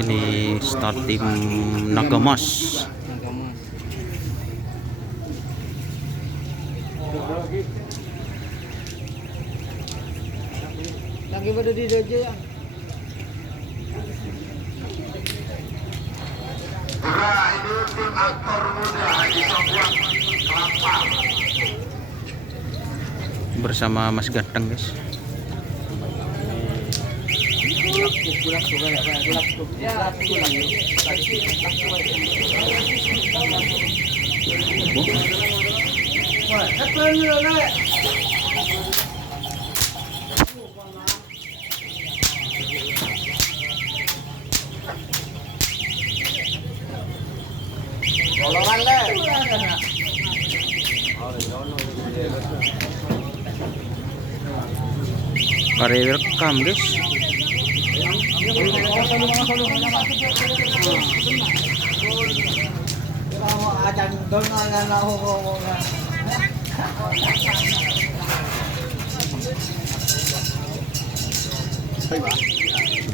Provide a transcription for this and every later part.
Ini start tim Nagamas. Lagi pada di DJ ya. Ini tim aktor muda di Sobuang Kelapa Bersama Mas Ganteng, guys. Karya rekam, guys.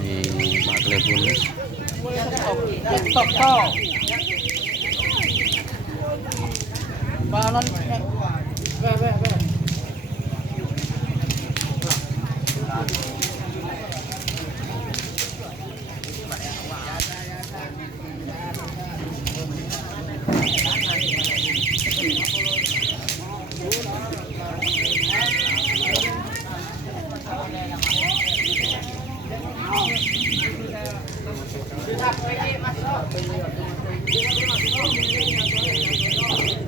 Ini Pak Klebon, guys. Balon